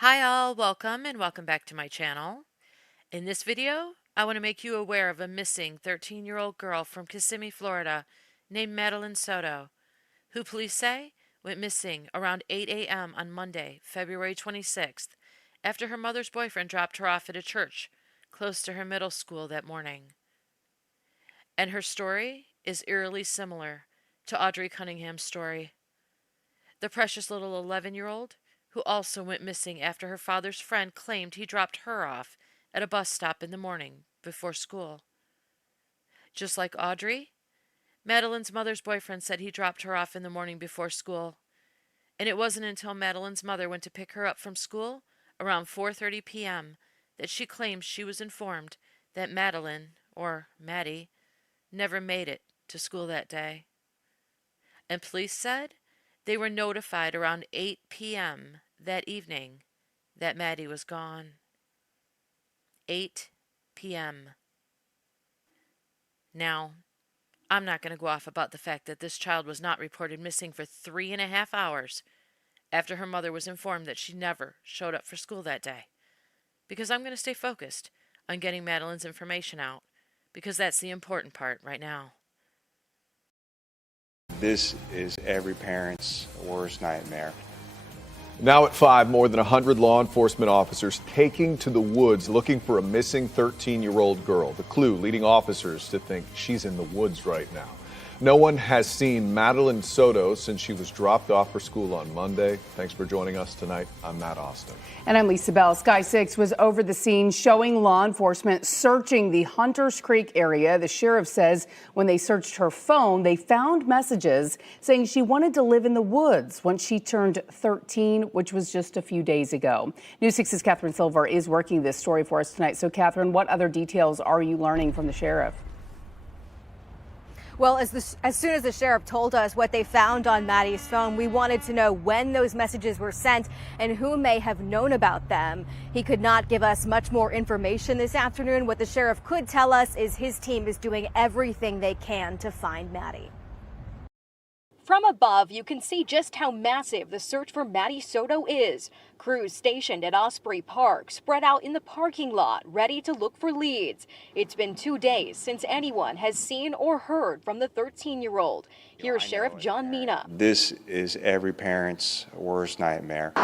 Hi all, welcome and welcome back to my channel. In this video, I want to make you aware of a missing 13-year-old girl from Kissimmee, Florida named MADELINE SOTO, who police say went missing around 8 a.m. on Monday, February 26th, after her mother's boyfriend dropped her off at a church close to her middle school that morning. And her story is eerily similar to Audrii Cunningham's story. The precious little 11-year-old who also went missing after her father's friend claimed he dropped her off at a bus stop in the morning before school. Just like Audrii, Madeline's mother's boyfriend said he dropped her off in the morning before school, and it wasn't until Madeline's mother went to pick her up from school around 4:30 p.m. that she claimed she was informed that Madeline, or Maddie, never made it to school that day. And police said they were notified around 8 p.m. that evening that Maddie was gone. 8 p.m. Now, I'm not going to go off about the fact that this child was not reported missing for 3.5 hours after her mother was informed that she never showed up for school that day, because I'm going to stay focused on getting Madeline's information out, because that's the important part right now. This is every parent's worst nightmare. Now at 5, more than 100 law enforcement officers taking to the woods looking for a missing 13-year-old girl. The clue leading officers to think she's in the woods right now. No one has seen MADELINE SOTO since she was dropped off for school on Monday. Thanks for joining us tonight. I'm Matt Austin. And I'm Lisa Bell. Sky 6 was over the scene showing law enforcement searching the Hunters Creek area. The sheriff says when they searched her phone, they found messages saying she wanted to live in the woods once she turned 13, which was just a few days ago. News 6's Catherine Silver is working this story for us tonight. So, Catherine, what other details are you learning from the sheriff? Well, as soon as the sheriff told us what they found on Maddie's phone, we wanted to know when those messages were sent and who may have known about them. He could not give us much more information this afternoon. What the sheriff could tell us is his team is doing everything they can to find Maddie. From above, you can see just how massive the search for Maddie Soto is. Crews stationed at Osprey Park, spread out in the parking lot, ready to look for leads. It's been 2 days since anyone has seen or heard from the 13-year-old. Here's Sheriff John Mina. This is every parent's worst nightmare.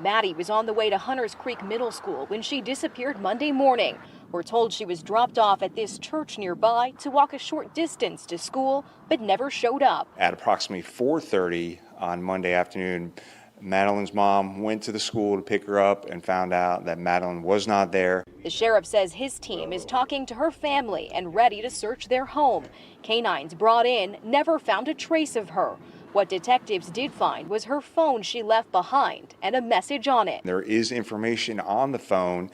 Maddie was on the way to Hunters Creek Middle School when she disappeared Monday morning. We're told she was dropped off at this church nearby to walk a short distance to school, but never showed up. At approximately 4:30 on Monday afternoon, Madeline's mom went to the school to pick her up and found out that Madeline was not there. The sheriff says his team is talking to her family and ready to search their home. Canines brought in never found a trace of her. What detectives did find was her phone she left behind and a message on it. There is information on the phone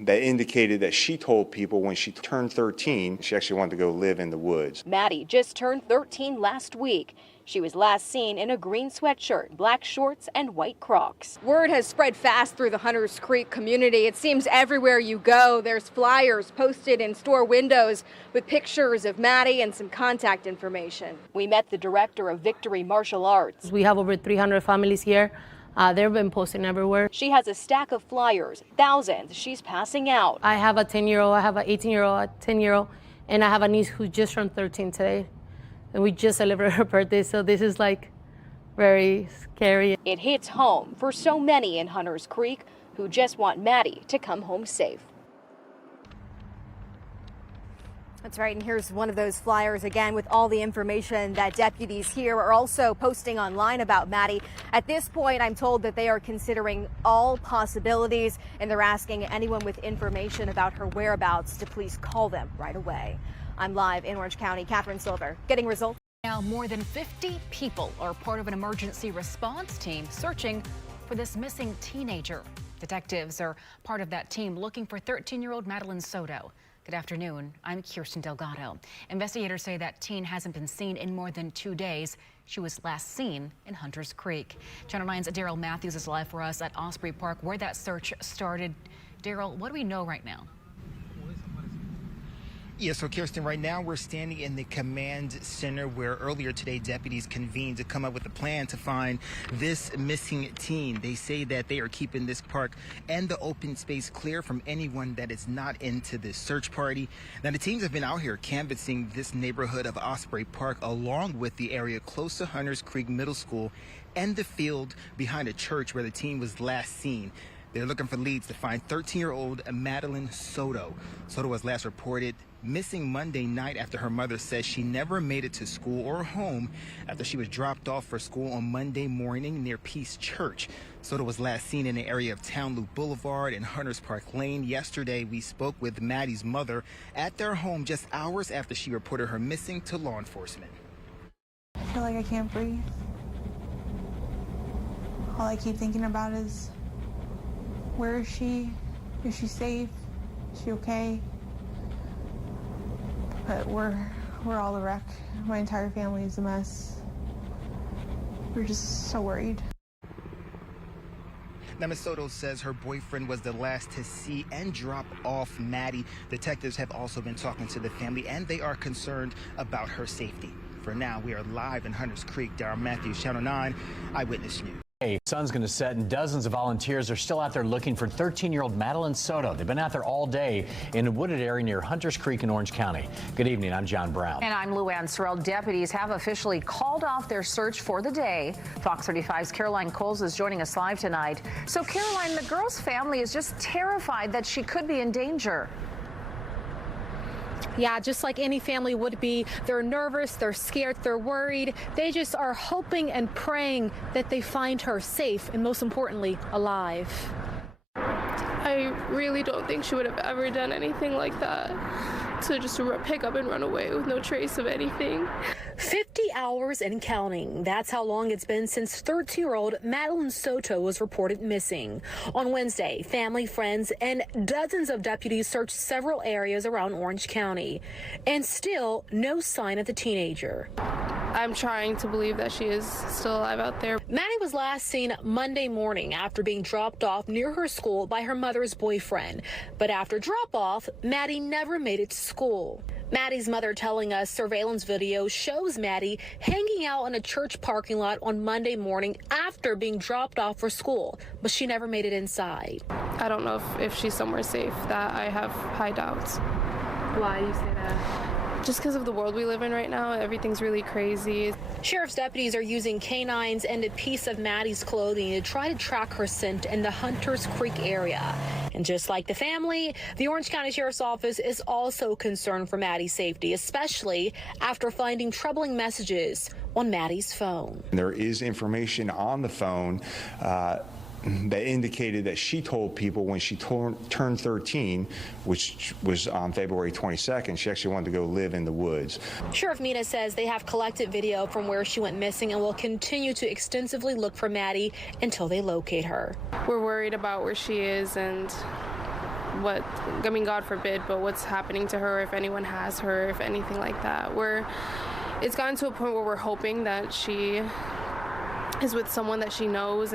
that indicated that she told people when she turned 13, she actually wanted to go live in the woods. Maddie just turned 13 last week. She was last seen in a green sweatshirt, black shorts, and white Crocs. Word has spread fast through the Hunters Creek community. It seems everywhere you go, there's flyers posted in store windows with pictures of Maddie and some contact information. We met the director of Victory Martial Arts. We have over 300 families here. They've been posting everywhere. She has a stack of flyers, thousands she's passing out. I have a 10-year-old, I have an 18-year-old, a 10-year-old, and I have a niece who just turned 13 today. And we just celebrated her birthday, so this is like very scary. It hits home for so many in Hunters Creek who just want Maddie to come home safe. That's right, and here's one of those flyers again with all the information that deputies here are also posting online about Maddie. At this point, I'm told that they are considering all possibilities, and they're asking anyone with information about her whereabouts to please call them right away. I'm live in Orange County. Catherine Silver, getting results. Now, more than 50 people are part of an emergency response team searching for this missing teenager. Detectives are part of that team looking for 13-year-old MADELINE SOTO. Good afternoon. I'm Kirsten Delgado. Investigators say that teen hasn't been seen in more than 2 days. She was last seen in Hunters Creek. Channel 9's Daryl Matthews is live for us at Osprey Park, where that search started. Daryl, what do we know right now? Yeah, so Kirsten, right now we're standing in the command center where earlier today deputies convened to come up with a plan to find this missing teen. They say that they are keeping this park and the open space clear from anyone that is not into this search party. Now, the teams have been out here canvassing this neighborhood of Osprey Park along with the area close to Hunters Creek Middle School and the field behind a church where the teen was last seen. They're looking for leads to find 13-year-old Madeline Soto. Soto was last reported missing Monday night after her mother says she never made it to school or home after she was dropped off for school on Monday morning near Peace Church. Soto was last seen in the area of Town Loop Boulevard and Hunters Park Lane. Yesterday, we spoke with Maddie's mother at their home just hours after she reported her missing to law enforcement. I feel like I can't breathe. All I keep thinking about is, where is she? Is she safe? Is she okay? But we're all a wreck. My entire family is a mess. We're just so worried. Now, Ms. Soto says her boyfriend was the last to see and drop off Maddie. Detectives have also been talking to the family, and they are concerned about her safety. For now, we are live in Hunters Creek. Darryl Matthews, Channel 9 Eyewitness News. Hey, sun's going to set and dozens of volunteers are still out there looking for 13-year-old Madeline Soto. They've been out there all day in a wooded area near Hunters Creek in Orange County. Good evening. I'm John Brown. And I'm Lou Ann Sorrell. Deputies have officially called off their search for the day. Fox 35's Caroline Coles is joining us live tonight. So, Caroline, the girl's family is just terrified that she could be in danger. Yeah, just like any family would be. They're nervous, they're scared, they're worried. They just are hoping and praying that they find her safe and, most importantly, alive. I really don't think she would have ever done anything like that, to just pick up and run away with no trace of anything. 50 hours and counting. That's how long it's been since 13-year-old Madeline Soto was reported missing. On Wednesday, family, friends, and dozens of deputies searched several areas around Orange County. And still, no sign of the teenager. I'm trying to believe that she is still alive out there. Maddie was last seen Monday morning after being dropped off near her school by her mother's boyfriend. But after drop-off, Maddie never made it to school. Maddie's mother telling us surveillance video shows Maddie hanging out in a church parking lot on Monday morning after being dropped off for school, but she never made it inside. I don't know if she's somewhere safe. That I have high doubts. Why do you say that? Just because of the world we live in right now, everything's really crazy. Sheriff's deputies are using canines and a piece of Maddie's clothing to try to track her scent in the Hunters Creek area. And just like the family, the Orange County Sheriff's Office is also concerned for Maddie's safety, especially after finding troubling messages on Maddie's phone. There is information on the phone that indicated that she told people when she turned 13, which was on February 22nd, she actually wanted to go live in the woods. Sheriff Mina says they have collected video from where she went missing and will continue to extensively look for Maddie until they locate her. We're worried about where she is and God forbid, but what's happening to her, if anyone has her, if anything like that. It's gotten to a point where we're hoping that she is with someone that she knows.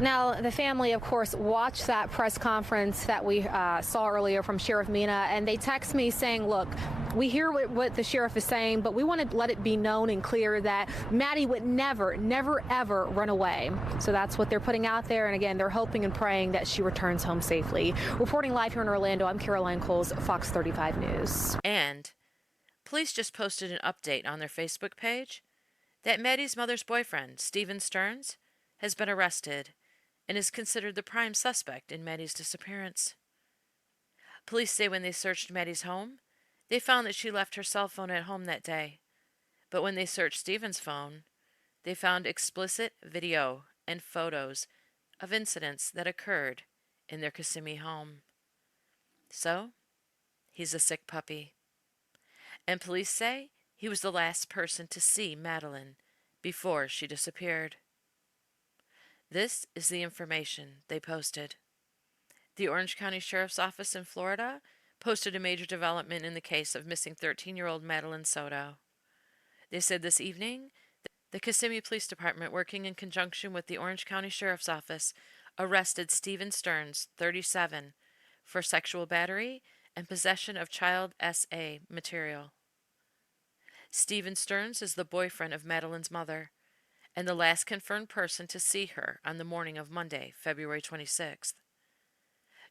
Now, the family, of course, watched that press conference that we saw earlier from Sheriff Mina, and they text me saying, look, we hear what the sheriff is saying, but we want to let it be known and clear that Maddie would never, ever run away. So that's what they're putting out there. And again, they're hoping and praying that she returns home safely. Reporting live here in Orlando, I'm Caroline Coles, Fox 35 News. And police just posted an update on their Facebook page that Maddie's mother's boyfriend, Stephen Stearns, has been arrested and is considered the prime suspect in Maddie's disappearance. Police say when they searched Maddie's home, they found that she left her cell phone at home that day. But when they searched Stephen's phone, they found explicit video and photos of incidents that occurred in their Kissimmee home. So, he's a sick puppy. And police say he was the last person to see Madeline before she disappeared. This is the information they posted. The Orange County Sheriff's Office in Florida posted a major development in the case of missing 13-year-old Madeline Soto. They said this evening, the Kissimmee Police Department, working in conjunction with the Orange County Sheriff's Office, arrested Stephen Stearns, 37, for sexual battery and possession of child SA material. Stephen Stearns is the boyfriend of Madeline's mother and the last confirmed person to see her on the morning of Monday, February 26th.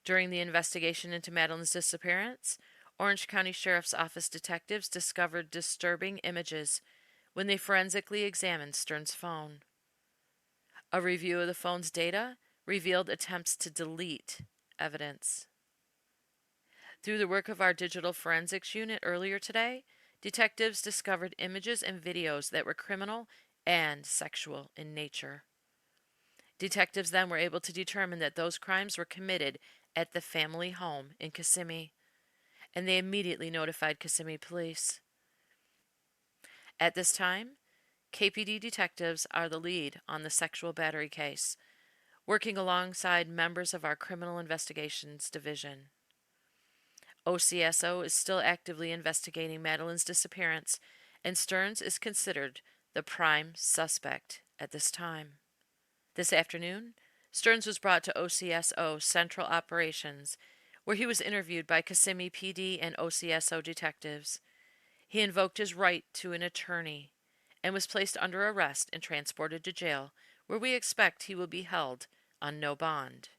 During the investigation into Madeline's disappearance, Orange County Sheriff's Office detectives discovered disturbing images when they forensically examined Stearns' phone. A review of the phone's data revealed attempts to delete evidence. Through the work of our digital forensics unit earlier today, detectives discovered images and videos that were criminal and sexual in nature. Detectives then were able to determine that those crimes were committed at the family home in Kissimmee, and they immediately notified Kissimmee police. At this time, KPD detectives are the lead on the sexual battery case, working alongside members of our Criminal Investigations Division. OCSO is still actively investigating Madeline's disappearance, and Stearns is considered the prime suspect at this time. This afternoon, Stearns was brought to OCSO Central Operations, where he was interviewed by Kissimmee PD and OCSO detectives. He invoked his right to an attorney and was placed under arrest and transported to jail, where we expect he will be held on no bond.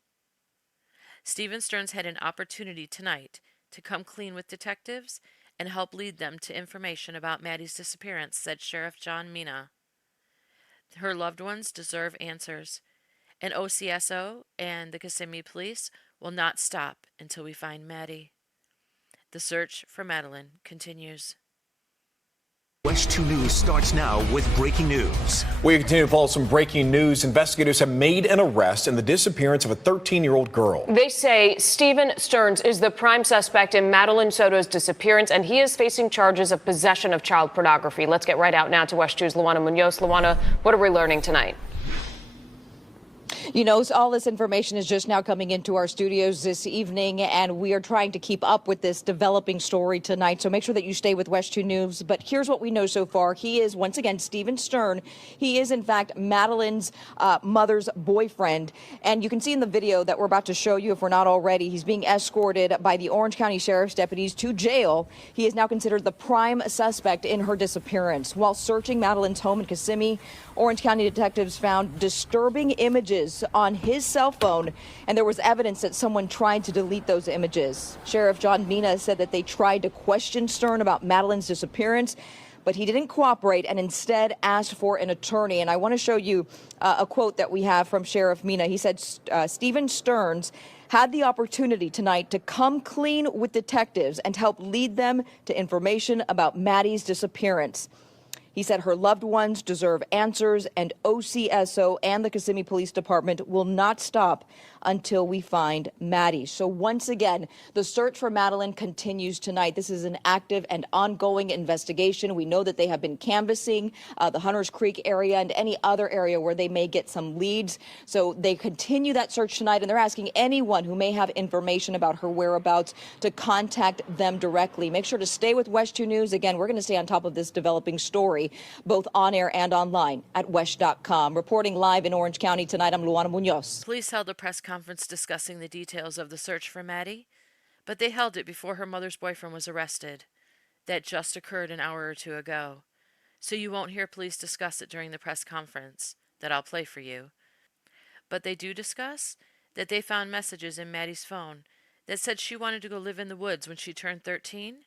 Stephen Stearns had an opportunity tonight to come clean with detectives and help lead them to information about Maddie's disappearance, said Sheriff John Mina. Her loved ones deserve answers, and OCSO and the Kissimmee Police will not stop until we find Maddie. The search for Madeline continues. West 2 News starts now with breaking news. We continue to follow some breaking news. Investigators have made an arrest in the disappearance of a 13-year-old girl. They say Stephen Stearns is the prime suspect in Madeline Soto's disappearance, and he is facing charges of possession of child pornography. Let's get right out now to West 2's Luana Munoz. Luana, what are we learning tonight? You know, all this information is just now coming into our studios this evening, and we are trying to keep up with this developing story tonight. So make sure that you stay with West 2 News. But here's what we know so far. He is, once again, Stephen Stearns. He is, in fact, Madeline's mother's boyfriend. And you can see in the video that we're about to show you, if we're not already, he's being escorted by the Orange County Sheriff's deputies to jail. He is now considered the prime suspect in her disappearance. While searching Madeline's home in Kissimmee, Orange County detectives found disturbing images on his cell phone, and there was evidence that someone tried to delete those images. Sheriff John Mina said that they tried to question Stearns about Madeline's disappearance, but he didn't cooperate and instead asked for an attorney. And I want to show you a quote that we have from Sheriff Mina. He said, Stephen Stearns had the opportunity tonight to come clean with detectives and help lead them to information about Maddie's disappearance. He said her loved ones deserve answers, and OCSO and the Kissimmee Police Department will not stop until we find Maddie. So once again, the search for Madeline continues tonight. This is an active and ongoing investigation. We know that they have been canvassing the Hunters Creek area and any other area where they may get some leads. So they continue that search tonight, and they're asking anyone who may have information about her whereabouts to contact them directly. Make sure to stay with West 2 News. Again, we're going to stay on top of this developing story, both on air and online at WESH.com. Reporting live in Orange County tonight, I'm Luana Munoz. Police held a press conference discussing the details of the search for Maddie, but they held it before her mother's boyfriend was arrested. That just occurred an hour or two ago, so you won't hear police discuss it during the press conference that I'll play for you. But they do discuss that they found messages in Maddie's phone that said she wanted to go live in the woods when she turned 13,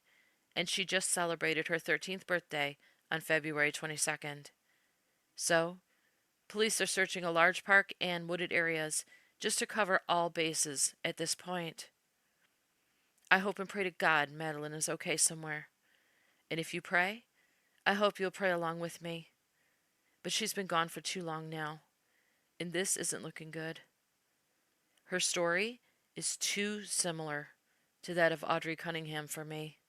and she just celebrated her 13th birthday on February 22nd. So, police are searching a large park and wooded areas just to cover all bases at this point. I hope and pray to God Madeline is okay somewhere. And if you pray, I hope you'll pray along with me. But she's been gone for too long now, and this isn't looking good. Her story is too similar to that of Audrii Cunningham for me.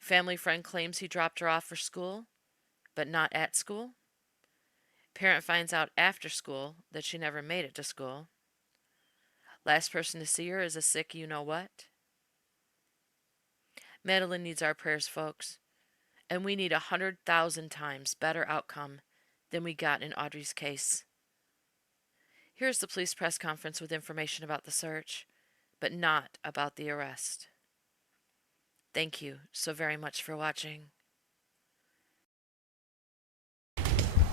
Family friend claims he dropped her off for school, but not at school. Parent finds out after school that she never made it to school. Last person to see her is a sick you-know-what. Madeline needs our prayers, folks, and we need 100,000 times better outcome than we got in Audrii's case. Here's the police press conference with information about the search, but not about the arrest. Thank you so very much for watching.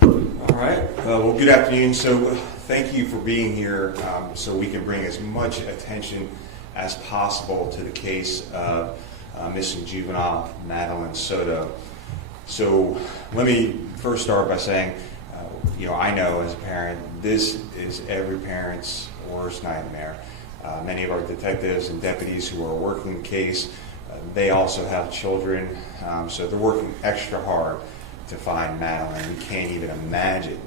All right. Well, good afternoon. So thank you for being here so we can bring as much attention as possible to the case of missing juvenile Madeline Soto. So let me first start by saying, I know as a parent, this is every parent's worst nightmare. Many of our detectives and deputies who are working the case, they also have children, so they're working extra hard to find Madeline. We can't even imagine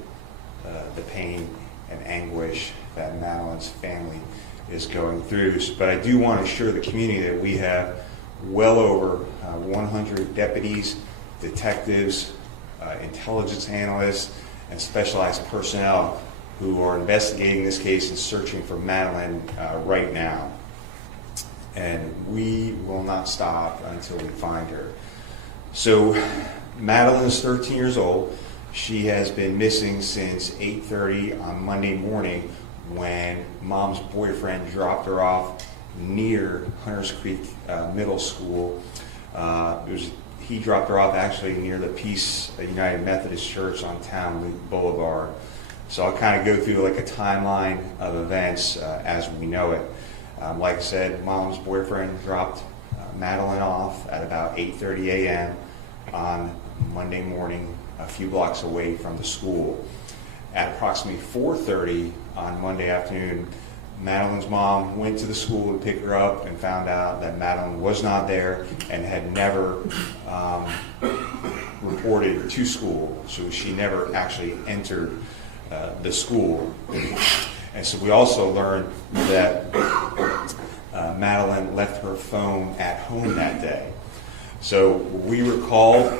the pain and anguish that Madeline's family is going through. But I do want to assure the community that we have well over 100 deputies, detectives, intelligence analysts, and specialized personnel who are investigating this case and searching for Madeline right now. And we will not stop until we find her. So Madeline is 13 years old. She has been missing since 8:30 on Monday morning when mom's boyfriend dropped her off near Hunters Creek Middle School. He dropped her off actually near the Peace United Methodist Church on Town Boulevard. So I'll kind of go through like a timeline of events as we know it. Like I said, mom's boyfriend dropped Madeline off at about 8:30 a.m. on Monday morning, a few blocks away from the school. At approximately 4:30 on Monday afternoon, Madeline's mom went to the school to pick her up and found out that Madeline was not there and had never reported to school. So she never actually entered the school. And so we also learned that Madeline left her phone at home that day. So we were called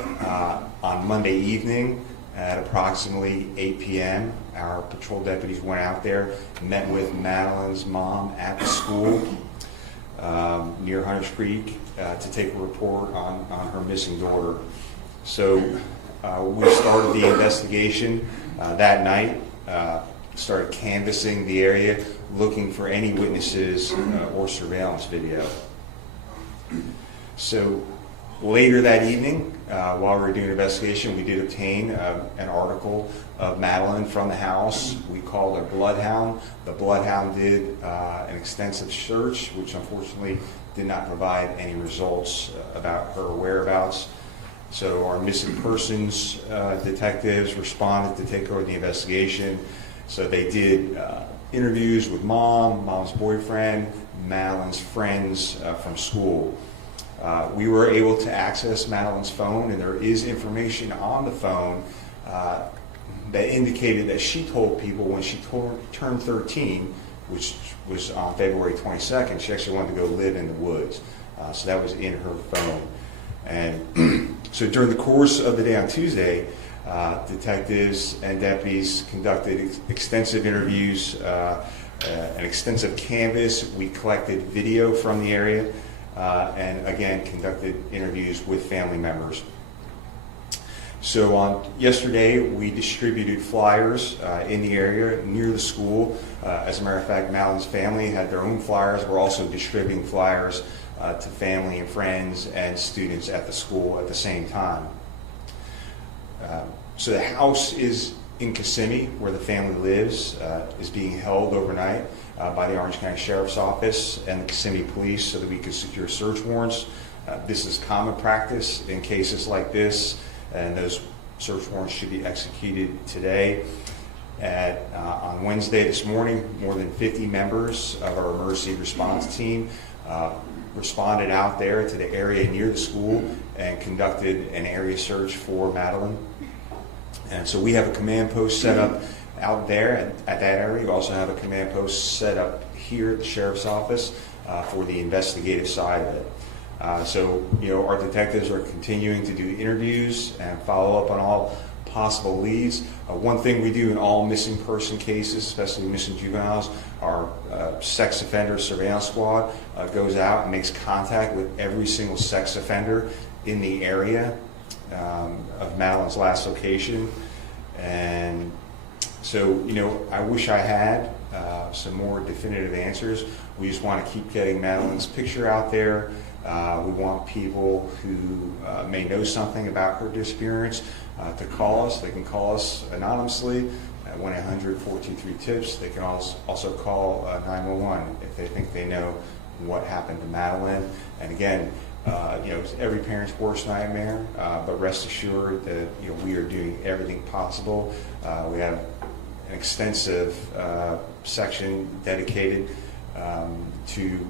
on Monday evening at approximately 8 p.m. Our patrol deputies went out there, met with Madeline's mom at the school near Hunters Creek to take a report on her missing daughter. So we started the investigation that night, started canvassing the area, looking for any witnesses or surveillance video. So later that evening, while we were doing an investigation, we did obtain an article of Madeline from the house. We called a bloodhound. The bloodhound did an extensive search, which unfortunately did not provide any results about her whereabouts. So our missing persons detectives responded to take over the investigation. So they did interviews with mom's boyfriend, Madeline's friends from school. We were able to access Madeline's phone, and there is information on the phone that indicated that she told people when she turned 13, which was on February 22nd, she actually wanted to go live in the woods. So that was in her phone. And so during the course of the day on Tuesday, detectives and deputies conducted extensive interviews, an extensive canvass. We collected video from the area. And again, conducted interviews with family members. So on yesterday, we distributed flyers in the area near the school. As a matter of fact, Madeline's family had their own flyers. We're also distributing flyers to family and friends and students at the school at the same time. So the house is in Kissimmee, where the family lives, is being held overnight by the Orange County Sheriff's Office and the Kissimmee Police so that we could secure search warrants. This is common practice in cases like this, and those search warrants should be executed today. On Wednesday this morning, more than 50 members of our emergency response team responded out there to the area near the school and conducted an area search for Madeline. And so we have a command post set up out there at that area. We also have a command post set up here at the Sheriff's Office for the investigative side of it. So, our detectives are continuing to do interviews and follow up on all possible leads. One thing we do in all missing person cases, especially missing juveniles, our sex offender surveillance squad goes out and makes contact with every single sex offender in the area of Madeline's last location. And so, I wish I had some more definitive answers. We just want to keep getting Madeline's picture out there. We want people who may know something about her disappearance to call us. They can call us anonymously at 1-800-423-TIPS. They can also call 911 if they think they know what happened to Madeline. And again, it's every parent's worst nightmare, but rest assured that we are doing everything possible. We have an extensive section dedicated to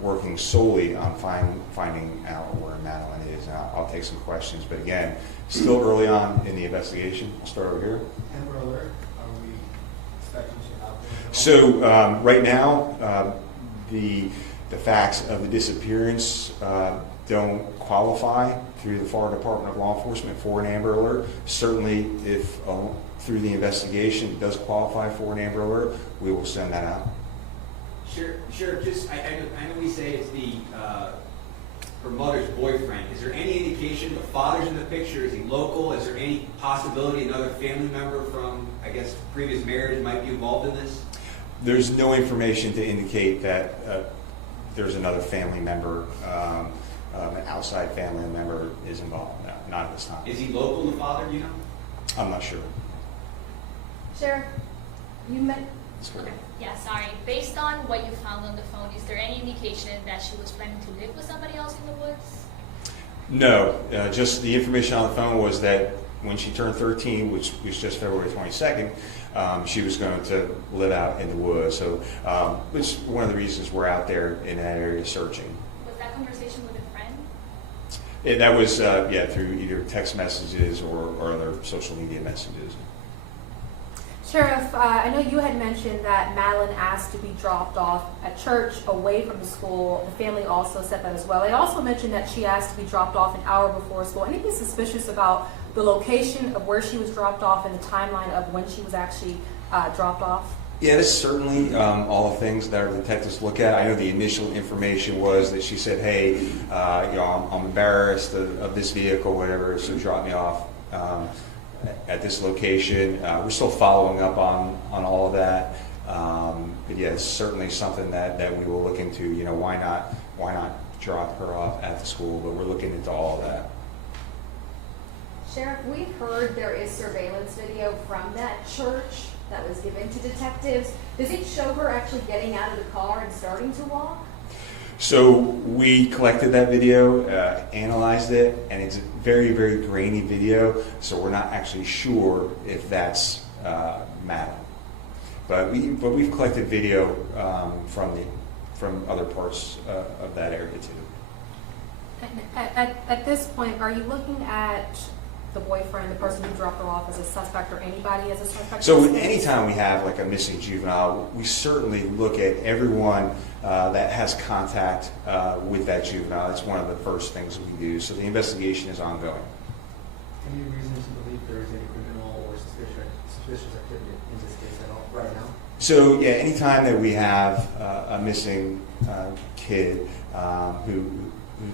working solely on finding out where Madeline is. Now, I'll take some questions, but again, still early on in the investigation. I'll start over here. Amber Alert, are we expecting to happen? So right now, the facts of the disappearance don't qualify through the Florida Department of Law Enforcement for an Amber Alert. Certainly, if through the investigation it does qualify for an Amber Alert, we will send that out. Sheriff, just I know we say it's her mother's boyfriend. Is there any indication the father's in the picture? Is he local? Is there any possibility another family member from, I guess, previous marriage might be involved in this? There's no information to indicate that there's another family member, an outside family member is involved. No, not at this time. Is he local, the father, do you know? I'm not sure. Sheriff, you meant... Okay. Yeah, sorry. Based on what you found on the phone, is there any indication that she was planning to live with somebody else in the woods? No, just the information on the phone was that when she turned 13, which was just February 22nd, she was going to live out in the woods. So, which is one of the reasons we're out there in that area searching. Was that conversation with a friend? That was, through either text messages or other social media messages. Sheriff, I know you had mentioned that Madeline asked to be dropped off at church away from the school. The family also said that as well. They also mentioned that she asked to be dropped off an hour before school. Anything suspicious about the location of where she was dropped off and the timeline of when she was actually dropped off? Yeah, that's certainly all the things that our detectives look at. I know the initial information was that she said, hey, I'm embarrassed of this vehicle, whatever, so drop me off at this location. We're still following up on all of that. But yeah, it's certainly something that we will look into. Why not drop her off at the school? But we're looking into all of that. Sheriff, we've heard there is surveillance video from that church that was given to detectives. Does it show her actually getting out of the car and starting to walk? So we collected that video, analyzed it, and it's a very, very grainy video, so we're not actually sure if that's Madeline. But we've collected video from other parts of that area too. At this point, are you looking at the boyfriend, the person who dropped her off, as a suspect, or anybody as a suspect? So anytime we have like a missing juvenile, we certainly look at everyone that has contact with that juvenile. That's one of the first things we do. So the investigation is ongoing. Any reason to believe there is any criminal or suspicious activity in this case at all right now? So yeah, anytime that we have a missing kid who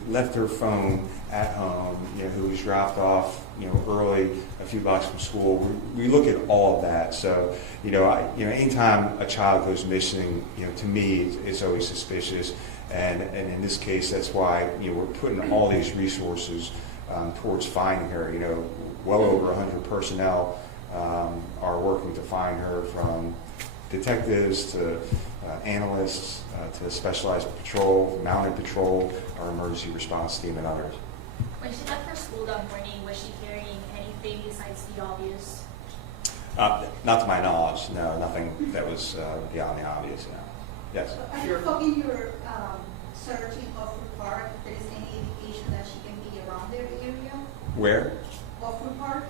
left her phone at home, who was dropped off, early, a few blocks from school, we look at all of that. So, anytime a child goes missing, to me, it's always suspicious. And in this case, that's why, we're putting all these resources towards finding her. Well over 100 personnel are working to find her, from detectives to analysts to specialized patrol, mounted patrol, our emergency response team, and others. When she left for school that morning, was she carrying anything besides the obvious? Not to my knowledge, no, nothing that was beyond the obvious, no. Yes? Are you talking your searching Oakwood Park? If there is any indication that she can be around their area? Where? Oakwood Park?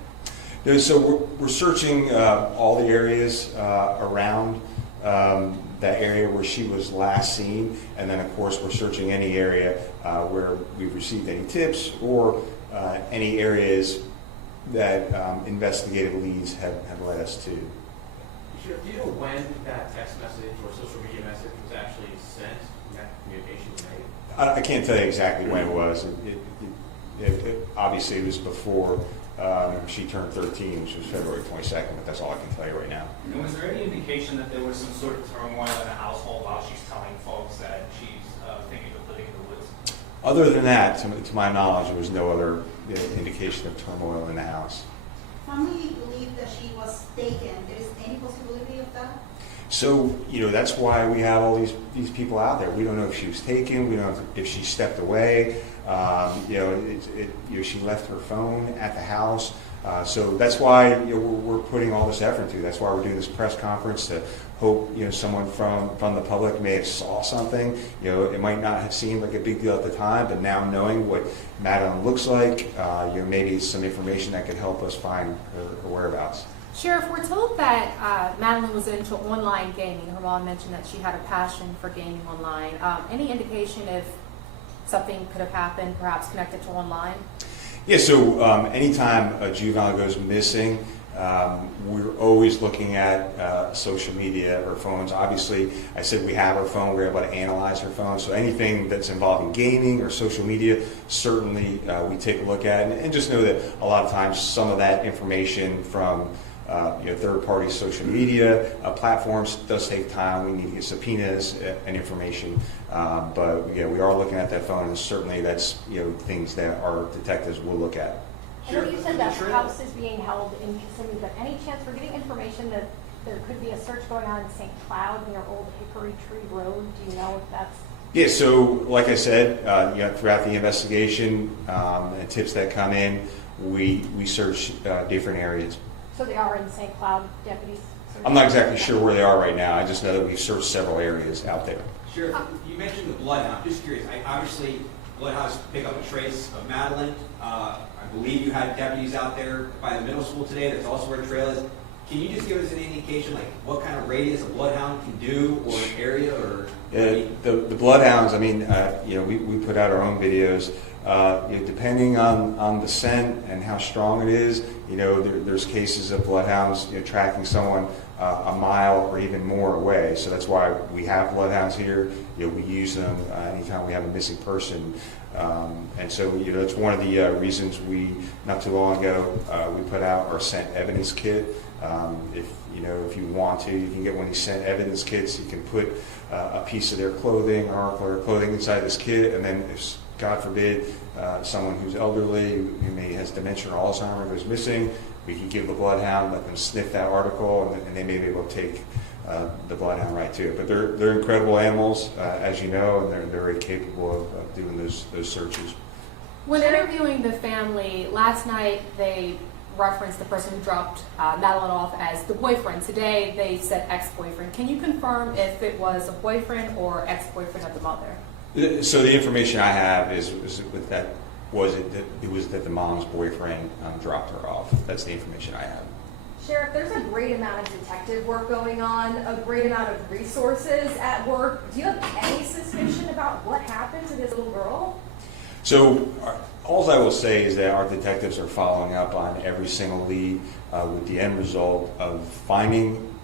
So we're searching all the areas around that area where she was last seen, and then of course we're searching any area where we've received any tips or any areas that investigative leads have led us to. Sure. Do you know when that text message or social media message was actually sent, when that communication was made? I can't tell you exactly when it was. It obviously it was before She turned 13, which was February 22nd, but that's all I can tell you right now. And was there any indication that there was some sort of turmoil in the household while she's telling folks that she's thinking of living in the woods? Other than that, to my knowledge, there was no other indication of turmoil in the house. Family believe that she was taken. There is any possibility of that? So, that's why we have all these people out there. We don't know if she was taken. We don't know if she stepped away. She left her phone at the house. So that's why we're putting all this effort into. That's why we're doing this press conference to hope someone from the public may have saw something. It might not have seemed like a big deal at the time, but now knowing what Madeline looks like, maybe it's some information that could help us find her whereabouts. Sheriff, we're told that Madeline was into online gaming. Her mom mentioned that she had a passion for gaming online. Any indication if something could have happened, perhaps connected to online? Yeah, so anytime a juvenile goes missing, we're always looking at social media or phones. Obviously, I said we have her phone, we're able to analyze her phone. So anything that's involving gaming or social media, certainly we take a look at. And just know that a lot of times some of that information from third-party social media platforms does take time. We need to get subpoenas and information. But we are looking at that phone, and certainly that's things that our detectives will look at. I know you said that the house is being held in Kissimmee, but any chance we're getting information that there could be a search going on in St. Cloud near Old Hickory Tree Road? Do you know if that's... Yeah, so like I said, throughout the investigation and tips that come in, we search different areas. So they are in St. Cloud, deputies? I'm not exactly sure where they are right now. I just know that we've searched several areas out there. Sheriff, you mentioned the bloodhound. Just curious. Obviously, bloodhounds pick up a trace of Madeline. I believe you had deputies out there by the middle school today. That's also where the trail is. Can you just give us an indication, like what kind of radius a bloodhound can do, or an area, or? Yeah, the bloodhounds. I mean, we put out our own videos. Depending on the scent and how strong it is, there's cases of bloodhounds tracking someone a mile or even more away. So that's why we have bloodhounds here. We use them anytime we have a missing person. And so, it's one of the reasons not too long ago, we put out our scent evidence kit. If you want to, you can get one of these scent evidence kits. You can put a piece of their clothing or clothing inside this kit, and then if God forbid, someone who's elderly, who maybe has dementia or Alzheimer's, goes missing, we can give the bloodhound, let them sniff that article, and they may be able to take the bloodhound right to it. But they're incredible animals, as you know, and they're very capable of doing those searches. When interviewing the family, last night they referenced the person who dropped Madeline off as the boyfriend. Today they said ex-boyfriend. Can you confirm if it was a boyfriend or ex-boyfriend of the mother? So the information I have is that it was that the mom's boyfriend dropped her off. That's the information I have. Sheriff, there's a great amount of detective work going on, a great amount of resources at work. Do you have any suspicion about what happened to this little girl? So all I will say is that our detectives are following up on every single lead with the end result of finding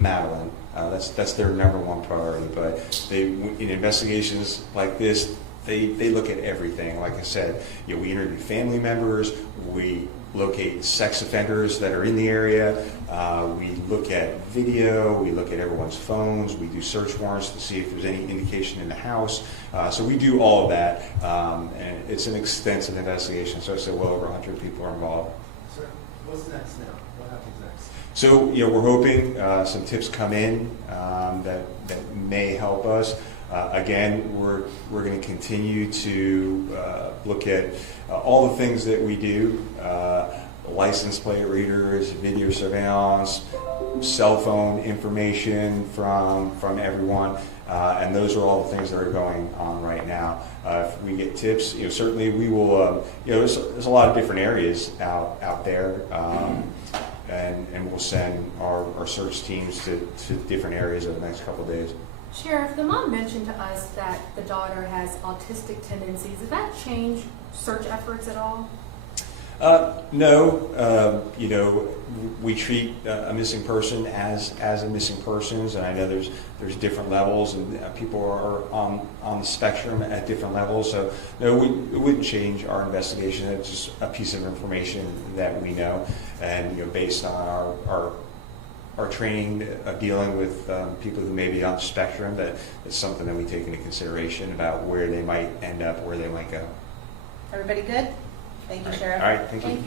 Madeline. That's their number one priority. But in investigations like this, they look at everything. Like I said, we interview family members, we locate sex offenders that are in the area, we look at video, we look at everyone's phones, we do search warrants to see if there's any indication in the house. So we do all of that, and it's an extensive investigation. So I said well over 100 people are involved. Sir, what's next now? What happens next? So we're hoping some tips come in that may help us. Again, we're going to continue to look at all the things that we do, license plate readers, video surveillance, cell phone information from everyone, and those are all the things that are going on right now. If we get tips, certainly we will. There's a lot of different areas out there. And we'll send our search teams to different areas over the next couple of days. Sheriff, the mom mentioned to us that the daughter has autistic tendencies. Does that change search efforts at all? No, you know, we treat a missing person as a missing person, and I know there's different levels, and people are on the spectrum at different levels. So no, it wouldn't change our investigation. It's just a piece of information that we know, and you know, based on our training of dealing with people who may be on the spectrum, that it's something that we take into consideration about where they might end up, where they might go. Everybody good? Thank you, Sheriff. All right, thank you.